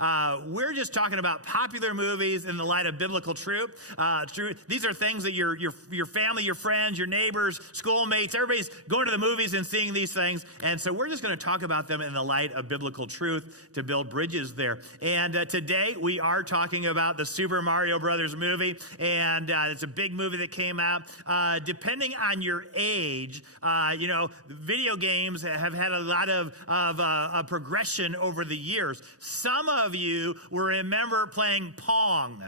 we're just talking about popular movies in the light of biblical truth. These are things that your family, your friends, your neighbors, schoolmates, everybody's going to the movies and seeing these things. And so we're just going to talk about them in the light of biblical truth to build bridges there. And today we are talking about the Super Mario Brothers movie. And it's a big movie that came out. Depending on your age, video games have had a lot of progression over the years. Some of you will remember playing Pong.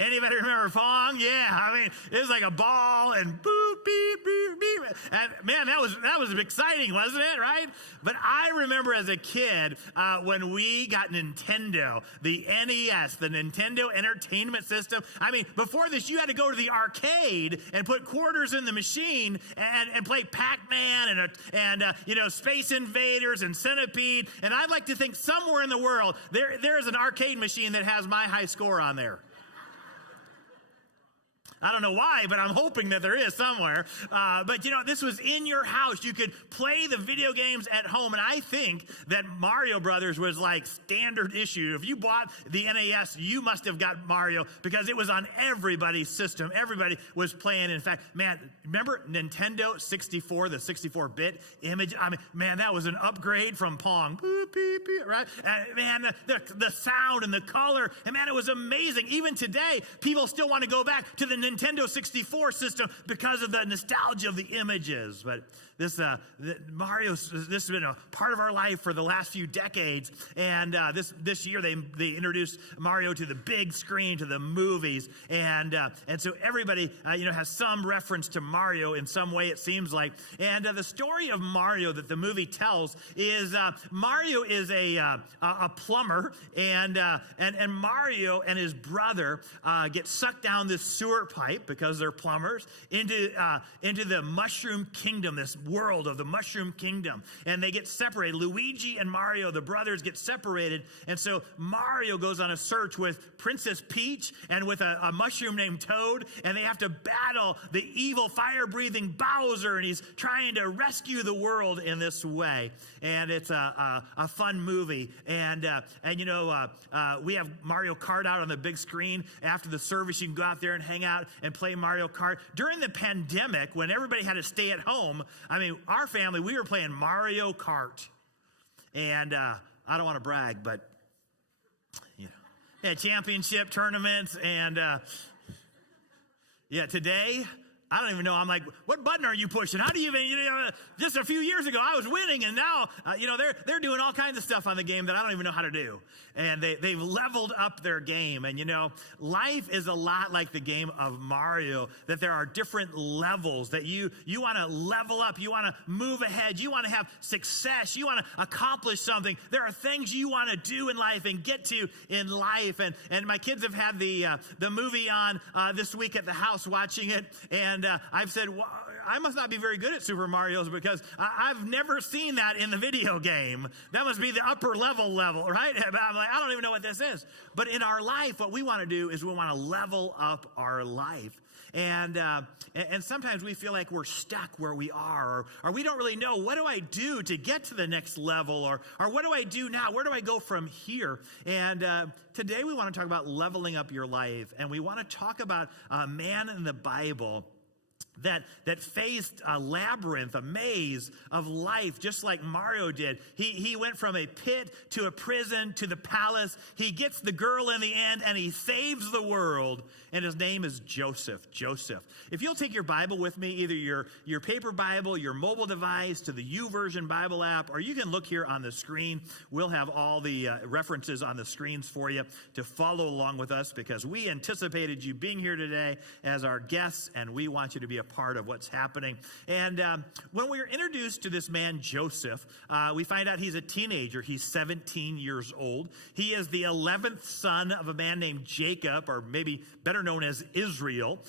Anybody remember Pong? Yeah, I mean, it was like a ball and boop, beep, beep, beep. And man, that was exciting, wasn't it, right? But I remember as a kid when we got Nintendo, the NES, the Nintendo Entertainment System. I mean, before this, you had to go to the arcade and put quarters in the machine and play Pac-Man and Space Invaders and Centipede. And I'd like to think somewhere in the world, there is an arcade machine that has my high score on there. I don't know why, but I'm hoping that there is somewhere. But this was in your house. You could play the video games at home. And I think that Mario Brothers was like standard issue. If you bought the NES, you must have got Mario because it was on everybody's system. Everybody was playing. In fact, man, remember Nintendo 64, the 64-bit image? I mean, man, that was an upgrade from Pong. Boop, beep, beep, right? Man, the sound and the color. And man, it was amazing. Even today, people still want to go back to the Nintendo 64 system because of the nostalgia of the images. But this has been a part of our life for the last few decades. And this year they introduced Mario to the big screen, to the movies, and so everybody has some reference to Mario in some way, it seems like. And the story of Mario that the movie tells is Mario is a plumber, and Mario and his brother get sucked down this sewer pipe because they're plumbers into the Mushroom Kingdom, this world of the Mushroom Kingdom, and they get separated. Luigi and Mario, the brothers, get separated, and so Mario goes on a search with Princess Peach and with a mushroom named Toad, and they have to battle the evil fire-breathing Bowser, and he's trying to rescue the world in this way. And it's a fun movie, and we have Mario Kart out on the big screen. After the service, you can go out there and hang out and play Mario Kart. During the pandemic, when everybody had to stay at home, I mean, our family, we were playing Mario Kart. And I don't want to brag, but championship tournaments. And today, I don't even know. I'm like, what button are you pushing? How do you even, just a few years ago, I was winning, and now, they're doing all kinds of stuff on the game that I don't even know how to do. And they've leveled up their game. And, life is a lot like the game of Mario, that there are different levels that you want to level up. You want to move ahead. You want to have success. You want to accomplish something. There are things you want to do in life and get to in life. And my kids have had the movie on this week at the house watching it. And I've said, well, I must not be very good at Super Mario's because I've never seen that in the video game. That must be the upper level, right? I'm like, I don't even know what this is. But in our life, what we want to do is we want to level up our life. And sometimes we feel like we're stuck where we are, or we don't really know, what do I do to get to the next level, or what do I do now? Where do I go from here? And today we want to talk about leveling up your life, and we want to talk about a man in the Bible that faced a labyrinth, a maze of life, just like Mario did. He went from a pit to a prison to the palace. He gets the girl in the end, and he saves the world. And his name is Joseph. Joseph. If you'll take your Bible with me, either your paper Bible, your mobile device, to the YouVersion Bible app, or you can look here on the screen. We'll have all the references on the screens for you to follow along with us, because we anticipated you being here today as our guests, and we want you to be a part of what's happening. And when we were introduced to this man, Joseph, we find out he's a teenager. He's 17 years old. He is the 11th son of a man named Jacob, or maybe better known as Israel.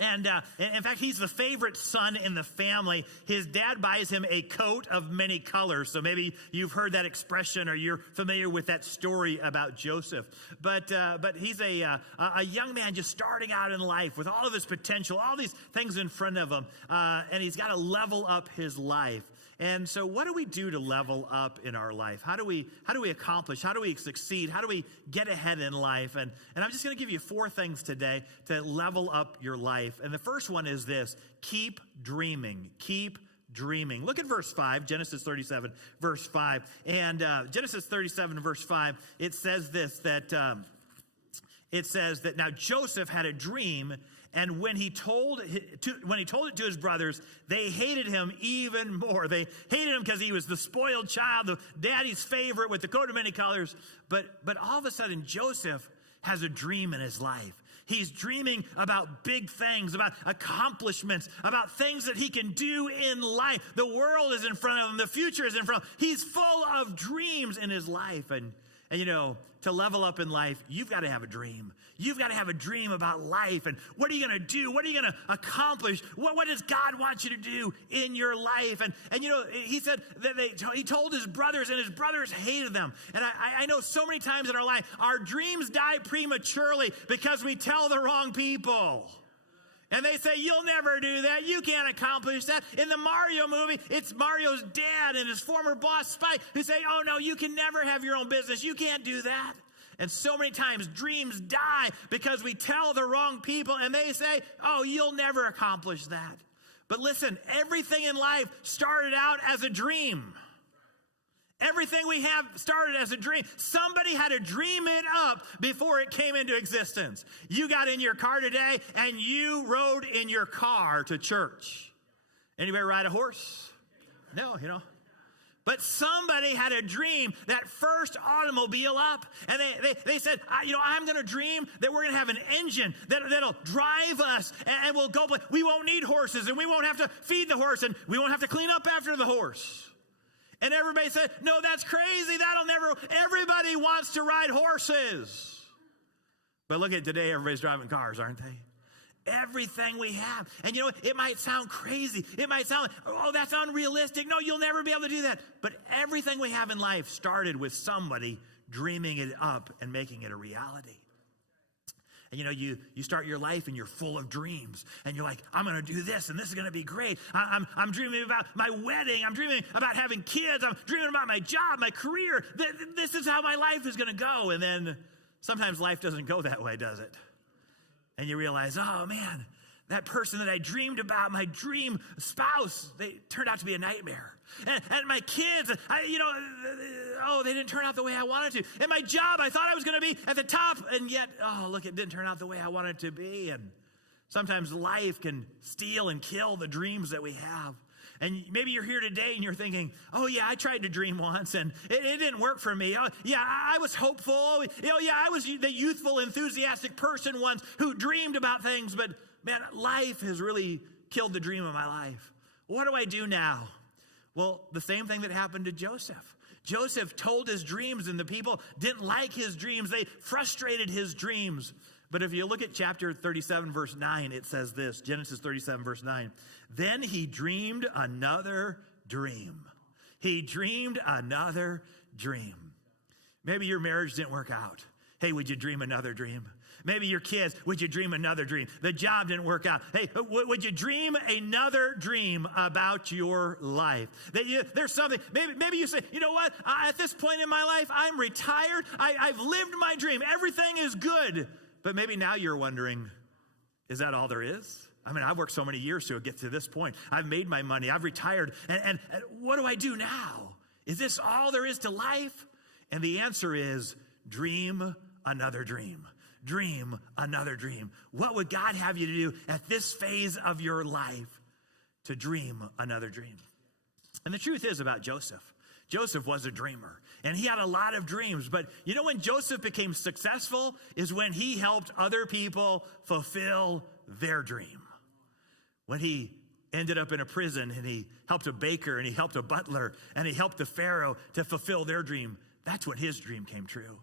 And in fact, he's the favorite son in the family. His dad buys him a coat of many colors. So maybe you've heard that expression, or you're familiar with that story about Joseph. But he's a young man just starting out in life with all of his potential, all these things in front of him. And he's got to level up his life. And so what do we do to level up in our life? How do we accomplish? How do we succeed? How do we get ahead in life? And I'm just going to give you 4 things today to level up your life. And the first one is this: keep dreaming. Keep dreaming. Look at verse 5, Genesis 37, verse 5. And Genesis 37, verse 5, it says this, that now Joseph had a dream, and when he told it to his brothers, they hated him even more. They hated him because he was the spoiled child, the daddy's favorite with the coat of many colors. But all of a sudden, Joseph has a dream in his life. He's dreaming about big things, about accomplishments, about things that he can do in life. The world is in front of him. The future is in front of him. He's full of dreams in his life. And you know, to level up in life, you've got to have a dream. You've got to have a dream about life. And what are you going to do? What are you going to accomplish? What does God want you to do in your life? And you know, he said that he told his brothers, and his brothers hated them. And I know so many times in our life, our dreams die prematurely because we tell the wrong people. And they say, you'll never do that. You can't accomplish that. In the Mario movie, it's Mario's dad and his former boss, Spike, who say, oh, no, you can never have your own business. You can't do that. And so many times dreams die because we tell the wrong people, and they say, oh, you'll never accomplish that. But listen, everything in life started out as a dream. Everything we have started as a dream. Somebody had to dream it up before it came into existence. You got in your car today and you rode in your car to church. Anybody ride a horse? No, you know. But somebody had a dream, that first automobile up. And they said, I'm going to dream that we're going to have an engine that'll drive us, and we'll go. We won't need horses, and we won't have to feed the horse, and we won't have to clean up after the horse. And everybody said, no, that's crazy. Everybody wants to ride horses. But look at today, everybody's driving cars, aren't they? Everything we have. And you know, it might sound crazy. It might sound like, oh, that's unrealistic. No, you'll never be able to do that. But everything we have in life started with somebody dreaming it up and making it a reality. And you know, you start your life and you're full of dreams. And you're like, I'm going to do this, and this is going to be great. I'm dreaming about my wedding. I'm dreaming about having kids. I'm dreaming about my job, my career. This is how my life is going to go. And then sometimes life doesn't go that way, does it? And you realize, oh man, that person that I dreamed about, my dream spouse, they turned out to be a nightmare. And my kids, they didn't turn out the way I wanted to. And my job, I thought I was going to be at the top, and yet, look, it didn't turn out the way I wanted it to be. And sometimes life can steal and kill the dreams that we have. And maybe you're here today and you're thinking, oh yeah, I tried to dream once and it didn't work for me. Oh, yeah, I was hopeful. Oh yeah, I was the youthful, enthusiastic person once who dreamed about things, but man, life has really killed the dream of my life. What do I do now? Well, the same thing that happened to Joseph. Joseph told his dreams, and the people didn't like his dreams. They frustrated his dreams. But if you look at chapter 37, verse 9, it says this, Genesis 37, verse 9. Then he dreamed another dream. He dreamed another dream. Maybe your marriage didn't work out. Hey, would you dream another dream? Maybe your kids, would you dream another dream? The job didn't work out. Hey, would you dream another dream about your life? There's something, maybe you say, you know what? At this point in my life, I'm retired. I've lived my dream. Everything is good. But maybe now you're wondering, is that all there is? I mean, I've worked so many years to get to this point. I've made my money. I've retired. And what do I do now? Is this all there is to life? And the answer is dream another dream. Dream another dream. What would God have you to do at this phase of your life? To dream another dream. And the truth is about Joseph. Joseph was a dreamer, and he had a lot of dreams. But you know when Joseph became successful is when he helped other people fulfill their dream. When he ended up in a prison, and he helped a baker, and he helped a butler, and he helped the Pharaoh to fulfill their dream. That's when his dream came true.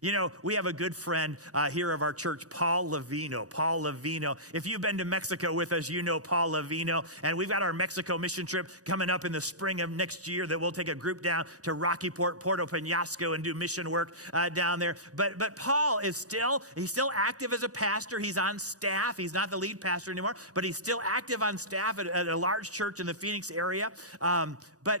You know, we have a good friend here of our church, Paul Lavino. Paul Lavino. If you've been to Mexico with us, you know Paul Lavino. And we've got our Mexico mission trip coming up in the spring of next year that we'll take a group down to Rocky Port, Puerto Penasco, and do mission work down there. But Paul is still active as a pastor. He's on staff. He's not the lead pastor anymore, but he's still active on staff at a large church in the Phoenix area. But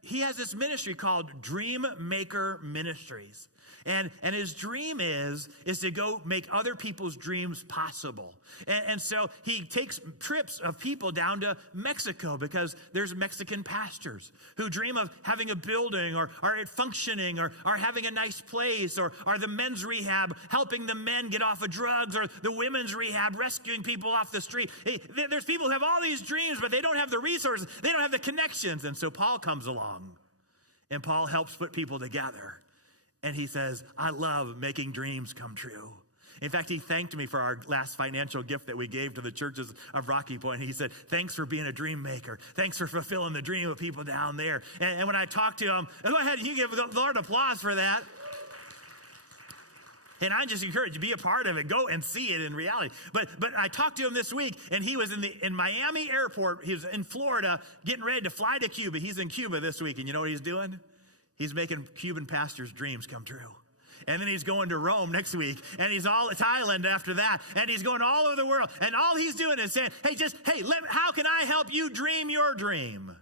he has this ministry called Dream Maker Ministries. And his dream is to go make other people's dreams possible. And so he takes trips of people down to Mexico because there's Mexican pastors who dream of having a building or it functioning or having a nice place or the men's rehab, helping the men get off of drugs, or the women's rehab, rescuing people off the street. Hey, there's people who have all these dreams, but they don't have the resources. They don't have the connections. And so Paul comes along, and Paul helps put people together. And he says, I love making dreams come true. In fact, he thanked me for our last financial gift that we gave to the churches of Rocky Point. He said, thanks for being a dream maker. Thanks for fulfilling the dream of people down there. And when I talked to him, go ahead, you give the Lord applause for that. And I just encourage you, be a part of it. Go and see it in reality. But I talked to him this week, and he was in Miami Airport. He was in Florida getting ready to fly to Cuba. He's in Cuba this week, and you know what he's doing? He's making Cuban pastors' dreams come true. And then he's going to Rome next week, and he's all Thailand after that, and he's going all over the world. And all he's doing is saying, how can I help you dream your dream?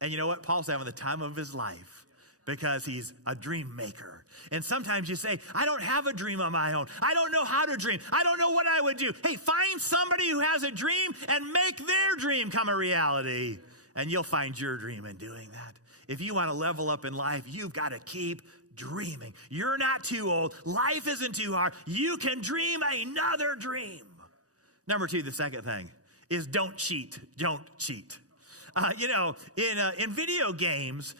And you know what? Paul's having the time of his life because he's a dream maker. And sometimes you say, I don't have a dream on my own. I don't know how to dream. I don't know what I would do. Hey, find somebody who has a dream and make their dream come a reality, and you'll find your dream in doing that. If you want to level up in life, you've got to keep dreaming. You're not too old. Life isn't too hard. You can dream another dream. Number two, the second thing is don't cheat. Don't cheat. In video games,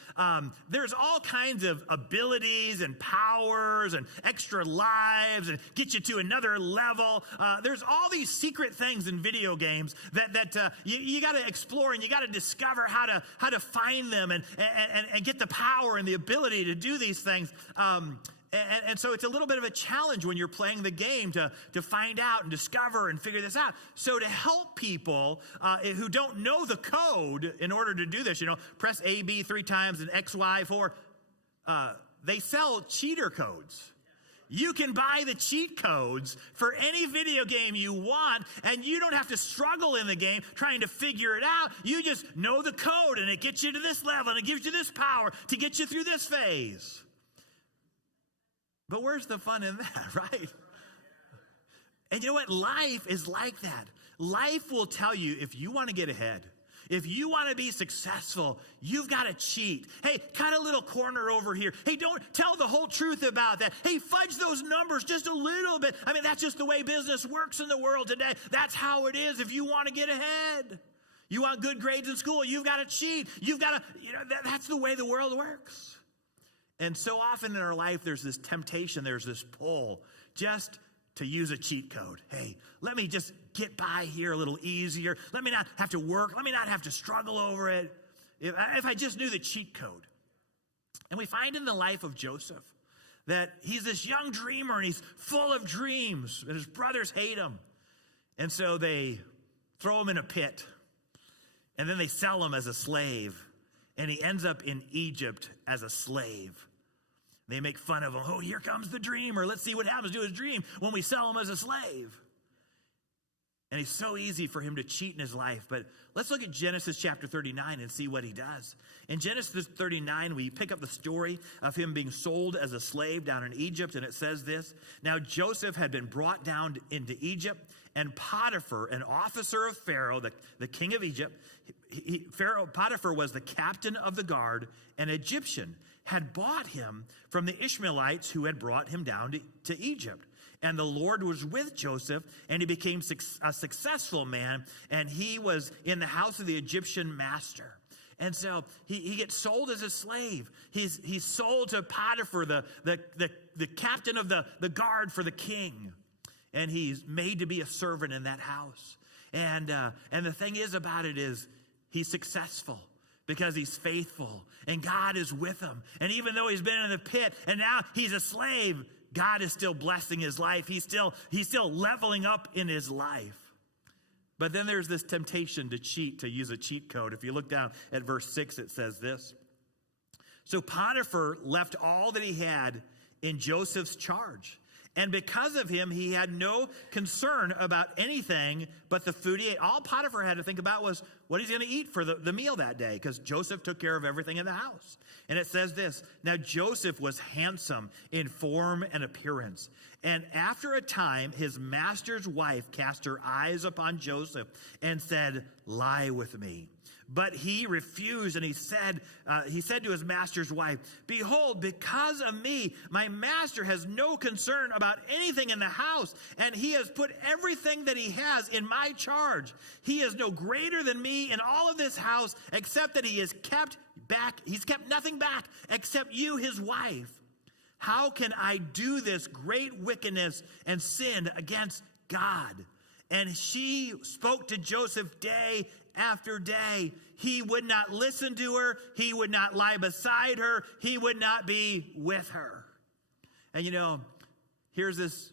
there's all kinds of abilities and powers and extra lives and get you to another level. There's all these secret things in video games that you got to explore, and you got to discover how to find them and get the power and the ability to do these things. And so it's a little bit of a challenge when you're playing the game to find out and discover and figure this out. So to help people who don't know the code in order to do this, press A, B 3 times and X, Y 4, they sell cheater codes. You can buy the cheat codes for any video game you want, and you don't have to struggle in the game trying to figure it out. You just know the code, and it gets you to this level, and it gives you this power to get you through this phase. But where's the fun in that, right? And you know what? Life is like that. Life will tell you, if you want to get ahead, if you want to be successful, you've got to cheat. Hey, cut a little corner over here. Hey, don't tell the whole truth about that. Hey, fudge those numbers just a little bit. I mean, that's just the way business works in the world today. That's how it is if you want to get ahead. You want good grades in school, you've got to cheat. You've got to, that's the way the world works. And so often in our life, there's this temptation, there's this pull just to use a cheat code. Hey, let me just get by here a little easier. Let me not have to work. Let me not have to struggle over it. If I just knew the cheat code. And we find in the life of Joseph that he's this young dreamer, and he's full of dreams, and his brothers hate him. And so they throw him in a pit, and then they sell him as a slave, and he ends up in Egypt as a slave. They make fun of him. Oh, here comes the dreamer. Let's see what happens to his dream when we sell him as a slave. And it's so easy for him to cheat in his life. But let's look at Genesis chapter 39 and see what he does. In Genesis 39, we pick up the story of him being sold as a slave down in Egypt. And it says this: Now Joseph had been brought down into Egypt, and Potiphar, an officer of Pharaoh, the king of Egypt, Potiphar was the captain of the guard, an Egyptian, had bought him from the Ishmaelites who had brought him down to Egypt. And the Lord was with Joseph, and he became a successful man, and he was in the house of the Egyptian master. And so he gets sold as a slave. He's sold to Potiphar, the captain of the guard for the king. And he's made to be a servant in that house. And the thing is about it is he's successful because he's faithful, and God is with him. And even though he's been in the pit and now he's a slave, God is still blessing his life. He's still leveling up in his life. But then there's this temptation to cheat, to use a cheat code. If you look down at verse 6, it says this. So Potiphar left all that he had in Joseph's charge. And because of him, he had no concern about anything but the food he ate. All Potiphar had to think about was what he's going to eat for the meal that day, because Joseph took care of everything in the house. And it says this, now Joseph was handsome in form and appearance. And after a time, his master's wife cast her eyes upon Joseph and said, lie with me. But he refused, and he said to his master's wife, behold, because of me, my master has no concern about anything in the house, and he has put everything that he has in my charge. He is no greater than me in all of this house, except that he has kept nothing back, except you, his wife. How can I do this great wickedness and sin against God? And she spoke to Joseph day after day. He would not listen to her. He would not lie beside her. He would not be with her. And here's this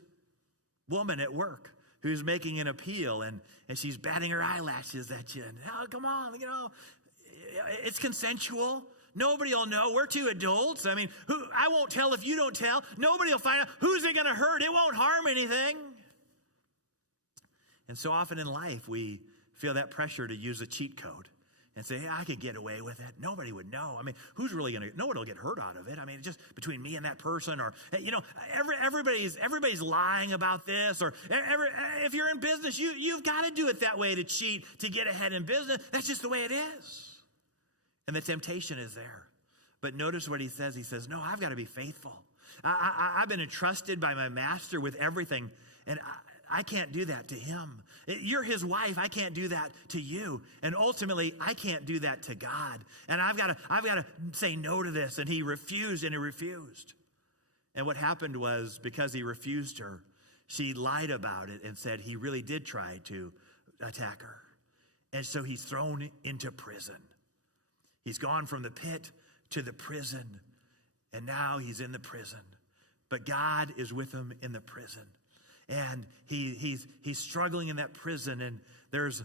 woman at work who's making an appeal, and she's batting her eyelashes at you. And, oh, come on, it's consensual. Nobody will know. We're two adults. I won't tell if you don't tell. Nobody will find out. Who's it going to hurt? It won't harm anything. And so often in life, we feel that pressure to use a cheat code and say, hey, I could get away with it. Nobody would know. Who's really going to, no one will get hurt out of it. Just between me and that person, or, everybody's lying about this, or if you're in business, you've got to do it that way to cheat, to get ahead in business. That's just the way it is. And the temptation is there. But notice what he says. He says, no, I've got to be faithful. I've been entrusted by my master with everything, and I can't do that to him. You're his wife. I can't do that to you. And ultimately, I can't do that to God. And I've got to say no to this. And he refused, and he refused. And what happened was, because he refused her, she lied about it and said he really did try to attack her. And so he's thrown into prison. He's gone from the pit to the prison, and now he's in the prison. But God is with him in the prison. And he's struggling in that prison, and there's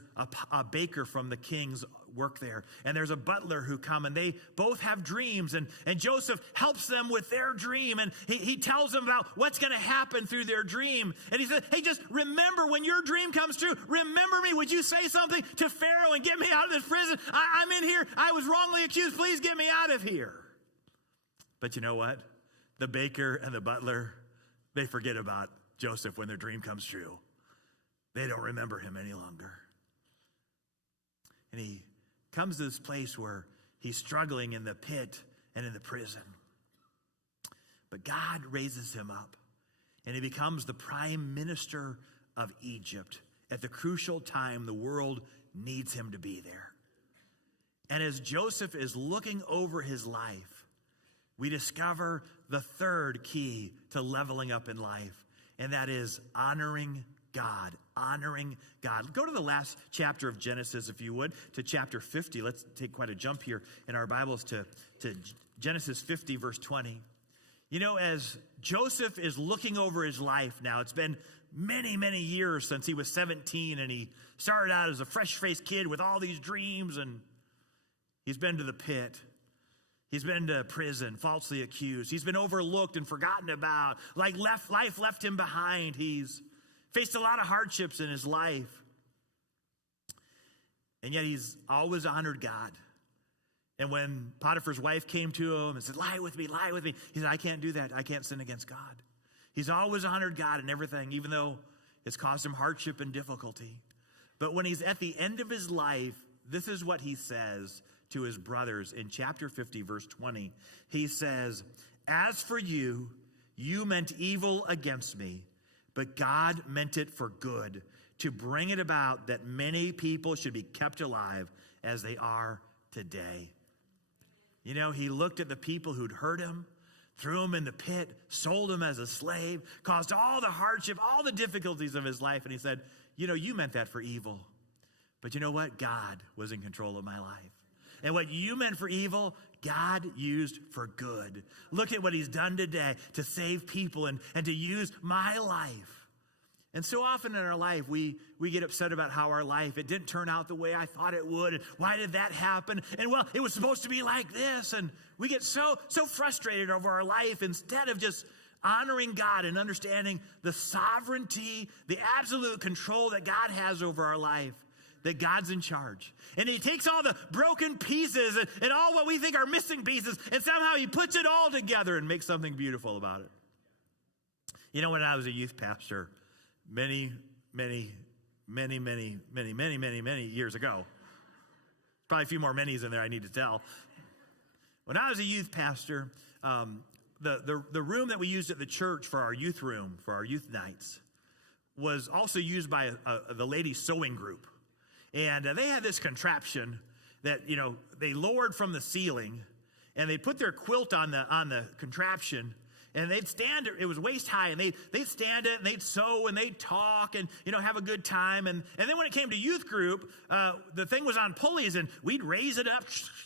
a baker from the king's work there, and there's a butler who come, and they both have dreams, and Joseph helps them with their dream, and he tells them about what's going to happen through their dream. And he said, hey, just remember when your dream comes true, remember me. Would you say something to Pharaoh and get me out of this prison? I'm in here. I was wrongly accused. Please get me out of here. But you know what? The baker and the butler, they forget about Joseph when their dream comes true. They don't remember him any longer. And he comes to this place where he's struggling in the pit and in the prison. But God raises him up, and he becomes the prime minister of Egypt at the crucial time the world needs him to be there. And as Joseph is looking over his life, we discover the third key to leveling up in life. And that is honoring God. Honoring God. Go to the last chapter of Genesis, if you would, to chapter 50. Let's take quite a jump here in our Bibles to Genesis 50, verse 20. As Joseph is looking over his life now, it's been many, many years since he was 17, and he started out as a fresh-faced kid with all these dreams, and he's been to the pit. He's been to prison, falsely accused. He's been overlooked and forgotten about. Life left him behind. He's faced a lot of hardships in his life. And yet he's always honored God. And when Potiphar's wife came to him and said, lie with me, he said, I can't do that. I can't sin against God. He's always honored God in everything, even though it's caused him hardship and difficulty. But when he's at the end of his life, this is what he says to his brothers in chapter 50, verse 20. He says, as for you, you meant evil against me, but God meant it for good, to bring it about that many people should be kept alive as they are today. He looked at the people who'd hurt him, threw him in the pit, sold him as a slave, caused all the hardship, all the difficulties of his life, and he said, you meant that for evil. But you know what? God was in control of my life. And what you meant for evil, God used for good. Look at what he's done today to save people and to use my life. And so often in our life, we get upset about how our life, it didn't turn out the way I thought it would. And why did that happen? And well, it was supposed to be like this. And we get so frustrated over our life instead of just honoring God and understanding the sovereignty, the absolute control that God has over our life, that God's in charge. And he takes all the broken pieces and all what we think are missing pieces, and somehow he puts it all together and makes something beautiful about it. You know, when I was a youth pastor, many years ago, probably a few more manys in there I need to tell. When I was a youth pastor, the room that we used at the church for our youth room, for our youth nights, was also used by the ladies' sewing group. And they had this contraption that, you know, they lowered from the ceiling, and they put their quilt on the contraption, and they'd stand, it was waist high, and they'd stand it, and they'd sew, and they'd talk, and, you know, have a good time. And then when it came to youth group, the thing was on pulleys, and we'd raise it up,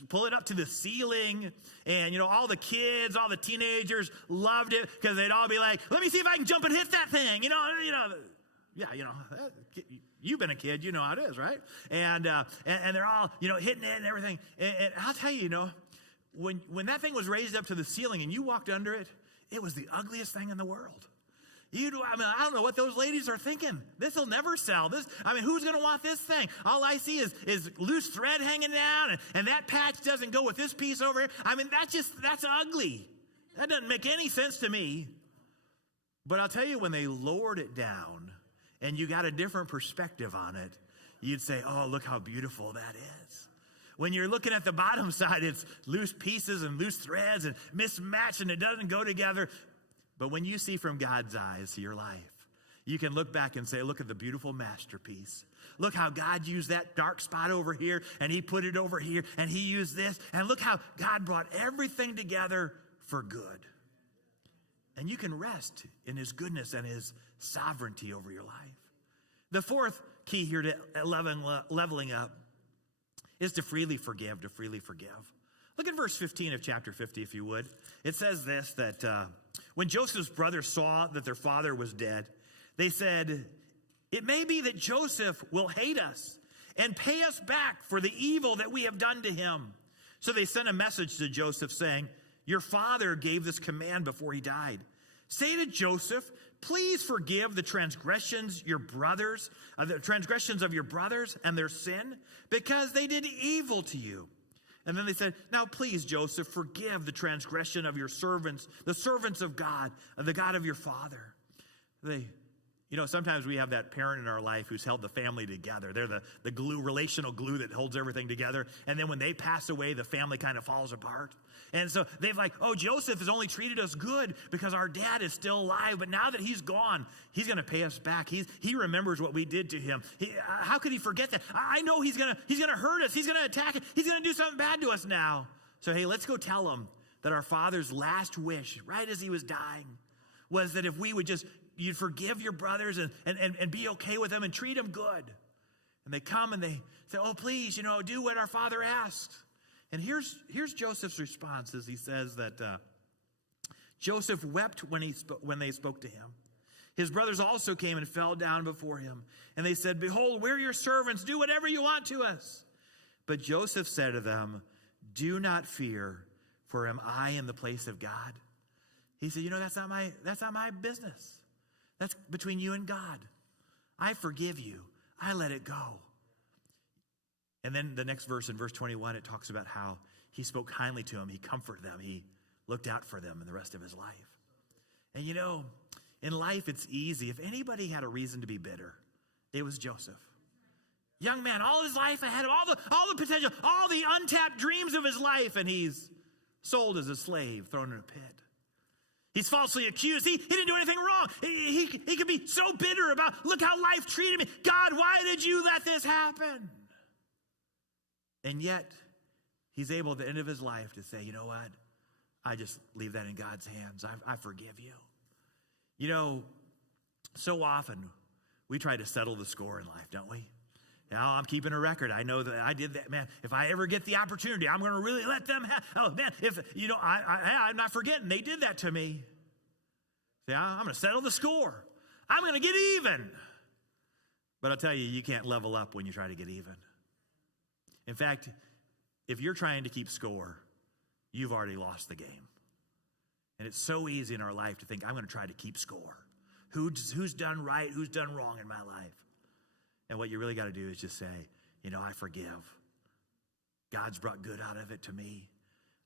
pull it up to the ceiling, and, you know, all the kids, all the teenagers loved it, because they'd all be like, let me see if I can jump and hit that thing, you know, yeah, you know, you've been a kid, you know how it is, right? And they're all, you know, hitting it and everything. And I'll tell you, you know, when that thing was raised up to the ceiling and you walked under it, it was the ugliest thing in the world. I don't know what those ladies are thinking. This will never sell. Who's going to want this thing? All I see is loose thread hanging down, and that patch doesn't go with this piece over here. I mean, that's ugly. That doesn't make any sense to me. But I'll tell you, when they lowered it down and you got a different perspective on it, you'd say, oh, look how beautiful that is. When you're looking at the bottom side, it's loose pieces and loose threads and mismatched, and it doesn't go together. But when you see from God's eyes your life, you can look back and say, look at the beautiful masterpiece. Look how God used that dark spot over here, and he put it over here, and he used this. And look how God brought everything together for good. And you can rest in his goodness and his sovereignty over your life. The fourth key here to leveling up is to freely forgive, to freely forgive. Look at verse 15 of chapter 50, if you would. It says this, that when Joseph's brothers saw that their father was dead, they said, it may be that Joseph will hate us and pay us back for the evil that we have done to him. So they sent a message to Joseph saying, your father gave this command before he died. Say to Joseph, please forgive the transgressions of your brothers and their sin, because they did evil to you. And then they said, now please, Joseph, forgive the transgression of your servants, the servants of God, of the God of your father. Sometimes we have that parent in our life who's held the family together. They're the glue, relational glue that holds everything together. And then when they pass away, the family kind of falls apart. And so they've Joseph has only treated us good because our dad is still alive. But now that he's gone, he's going to pay us back. He remembers what we did to him. How could he forget that? I know he's going to hurt us. He's going to attack us. He's going to do something bad to us now. So, hey, let's go tell him that our father's last wish, right as he was dying, was that if we would you'd forgive your brothers and be okay with them and treat them good. And they come and they say, oh, please, do what our father asked. And here's Joseph's response as he says that Joseph wept when they spoke to him. His brothers also came and fell down before him. And they said, behold, we're your servants. Do whatever you want to us. But Joseph said to them, do not fear, for am I in the place of God? He said, that's not my business. That's between you and God. I forgive you. I let it go. And then the next verse, in verse 21, it talks about how he spoke kindly to them. He comforted them. He looked out for them in the rest of his life. And in life, it's easy. If anybody had a reason to be bitter, it was Joseph. Young man, all his life ahead of all the potential, all the untapped dreams of his life, and he's sold as a slave, thrown in a pit. He's falsely accused. He didn't do anything wrong. He could be so bitter about, look how life treated me. God, why did you let this happen? And yet, he's able at the end of his life to say, you know what? I just leave that in God's hands. I forgive you. So often, we try to settle the score in life, don't we? Now I'm keeping a record. I know that I did that, man. If I ever get the opportunity, I'm going to really let them have. Oh man, if you know, I'm not forgetting they did that to me. See, I'm going to settle the score. I'm going to get even. But I'll tell you, you can't level up when you try to get even. In fact, if you're trying to keep score, you've already lost the game. And it's so easy in our life to think, I'm going to try to keep score. Who's done right? Who's done wrong in my life? And what you really got to do is just say, you know, I forgive. God's brought good out of it to me.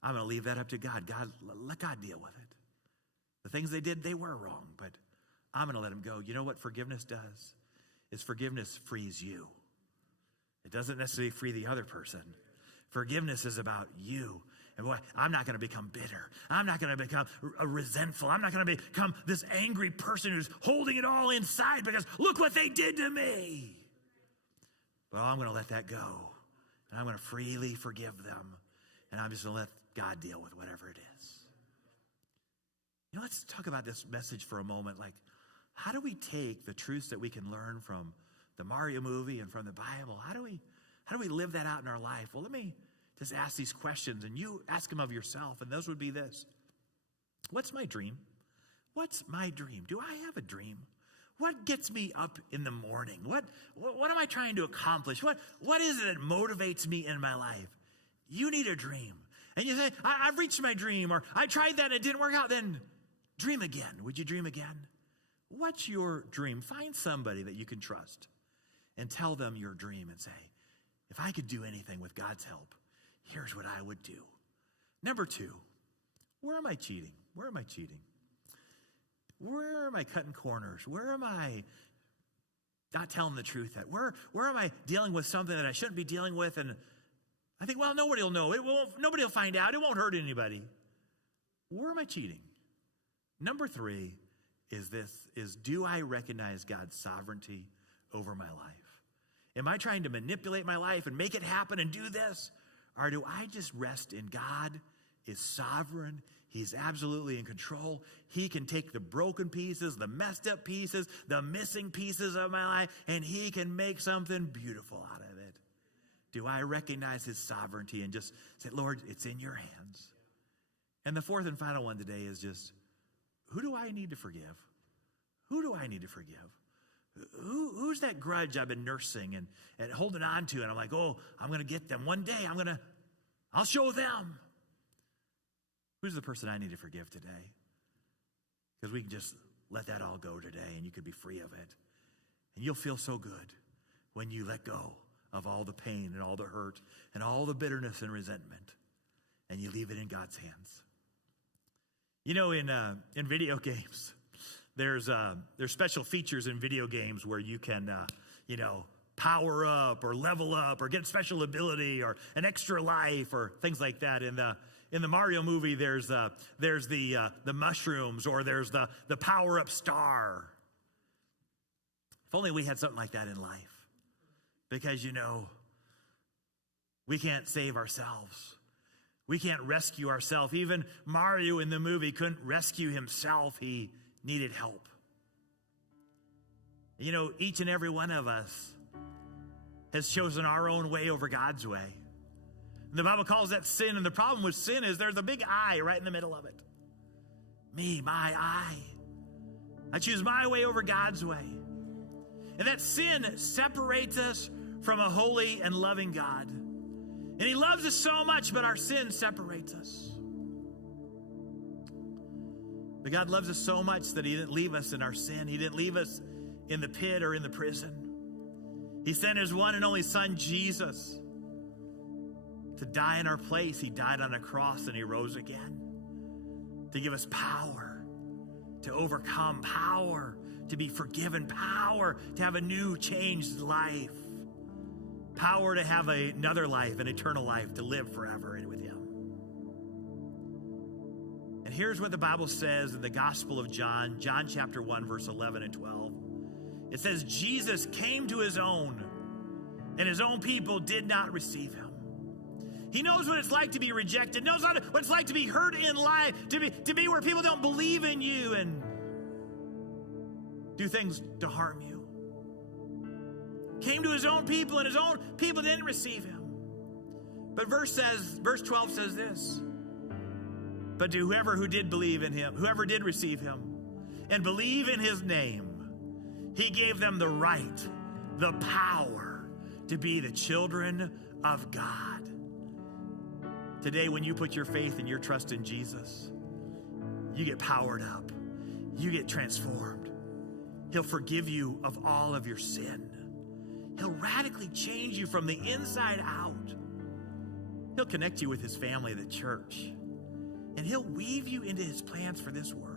I'm going to leave that up to God. God, let God deal with it. The things they did, they were wrong, but I'm going to let them go. You know what forgiveness does? Is forgiveness frees you. It doesn't necessarily free the other person. Forgiveness is about you. And boy, I'm not going to become bitter. I'm not going to become resentful. I'm not going to become this angry person who's holding it all inside because look what they did to me. But I'm going to let that go. And I'm going to freely forgive them. And I'm just going to let God deal with whatever it is. You know, let's talk about this message for a moment. Like, how do we take the truths that we can learn from the Mario movie and from the Bible? How do we live that out in our life? Well, let me just ask these questions, and you ask them of yourself, and those would be this. What's my dream? What's my dream? Do I have a dream? What gets me up in the morning? What am I trying to accomplish? What is it that motivates me in my life? You need a dream. And you say, I've reached my dream, or I tried that and it didn't work out. Then dream again. Would you dream again? What's your dream? Find somebody that you can trust and tell them your dream and say, if I could do anything with God's help, here's what I would do. Number 2, where am I cheating? Where am I cheating? Where am I cutting corners? Where am I not telling the truth at? Where am I dealing with something that I shouldn't be dealing with? And I think, well, nobody will know. Nobody will find out. It won't hurt anybody. Where am I cheating? Number 3 is do I recognize God's sovereignty over my life? Am I trying to manipulate my life and make it happen and do this? Or do I just rest in God is sovereign? He's absolutely in control. He can take the broken pieces, the messed up pieces, the missing pieces of my life, and he can make something beautiful out of it. Do I recognize his sovereignty and just say, Lord, it's in your hands? And the 4th and final one today is just, who do I need to forgive? Who do I need to forgive? Who's that grudge I've been nursing and holding on to? And I'm like, oh, I'm going to get them. One day I'll show them. Who's the person I need to forgive today? Because we can just let that all go today and you could be free of it. And you'll feel so good when you let go of all the pain and all the hurt and all the bitterness and resentment and you leave it in God's hands. You know, in video games, there's special features in video games where you can, power up or level up or get special ability or an extra life or things like that. In the Mario movie, there's the mushrooms or there's the power up star. If only we had something like that in life, because we can't save ourselves. We can't rescue ourselves. Even Mario in the movie couldn't rescue himself. He needed help. Each and every one of us has chosen our own way over God's way. The Bible calls that sin, and the problem with sin is there's a big I right in the middle of it. Me, my I. I choose my way over God's way. And that sin separates us from a holy and loving God. And he loves us so much, but our sin separates us. But God loves us so much that he didn't leave us in our sin. He didn't leave us in the pit or in the prison. He sent his one and only son, Jesus, to die in our place. He died on a cross and he rose again to give us power to overcome, power to be forgiven, power to have a new changed life, power to have another life, an eternal life, to live forever with him. And here's what the Bible says in the Gospel of John, John chapter 1, verse 11 and 12. It says, Jesus came to his own, and his own people did not receive him. He knows what it's like to be rejected, knows what it's like to be hurt in life, to be where people don't believe in you and do things to harm you. Came to his own people, and his own people didn't receive him. But verse 12 says this. But to whoever did receive him, and believe in his name, he gave them the right, the power to be the children of God. Today, when you put your faith and your trust in Jesus, you get powered up. You get transformed. He'll forgive you of all of your sin. He'll radically change you from the inside out. He'll connect you with his family, the church. And he'll weave you into his plans for this world.